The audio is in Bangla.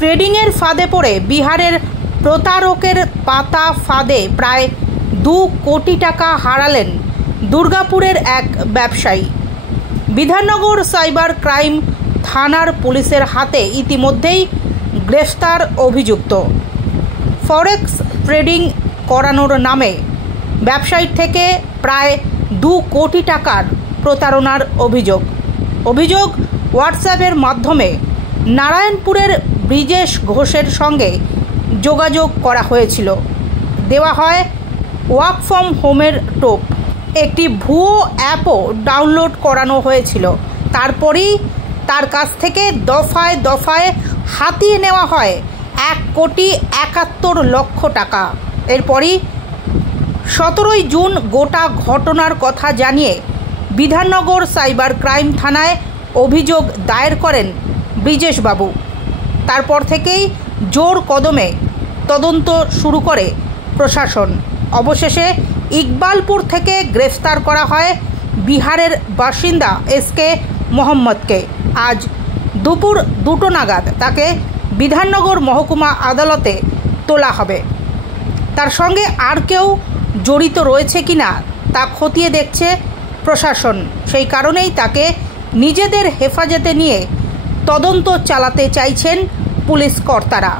ট্রেডিংয়ের ফাঁদে পড়ে বিহারের প্রতারকের পাতা ফাঁদে প্রায় 2 কোটি টাকা হারালেন দুর্গাপুরের এক ব্যবসায়ী। বিধাননগর সাইবার ক্রাইম থানার পুলিশের হাতে ইতিমধ্যেই গ্রেফতার অভিযুক্ত। ফরেক্স ট্রেডিং করানোর নামে ব্যবসায়ীর থেকে প্রায় 2 কোটি টাকার প্রতারণার অভিযোগ হোয়াটসঅ্যাপের মাধ্যমে নারায়ণপুরের ব্রিজেশ ঘোষের সঙ্গে যোগাযোগ করা হয়েছিল। দেওয়া হয় ওয়ার্ক ফ্রম হোমের টোপ। একটি ভুয়ো অ্যাপও ডাউনলোড করানো হয়েছিল। তারপরেই তার কাছ থেকে দফায় দফায় হাতিয়ে নেওয়া হয় 1,71,00,000 টাকা। এরপরই 17 জুন গোটা ঘটনার কথা জানিয়ে বিধাননগর সাইবার ক্রাইম থানায় অভিযোগ দায়ের করেন ব্রিজেশবাবু। তারপর থেকেই জোর কদমে তদন্ত শুরু করে প্রশাসন। অবশেষে ইকবালপুর থেকে গ্রেফতার করা হয় বিহারের বাসিন্দা এসকে মোহাম্মদকে। আজ দুপুর 2টো নাগাদ তাকে বিধাননগর মহকুমা আদালতে তোলা হবে। তার সঙ্গে আর কেউ জড়িত রয়েছে কিনা তা খতিয়ে দেখছে প্রশাসন। সেই কারণেই তাকে নিজেদের হেফাজতে নিয়ে তদন্ত চালাতে চাইছেন পুলিশ কর্তারা।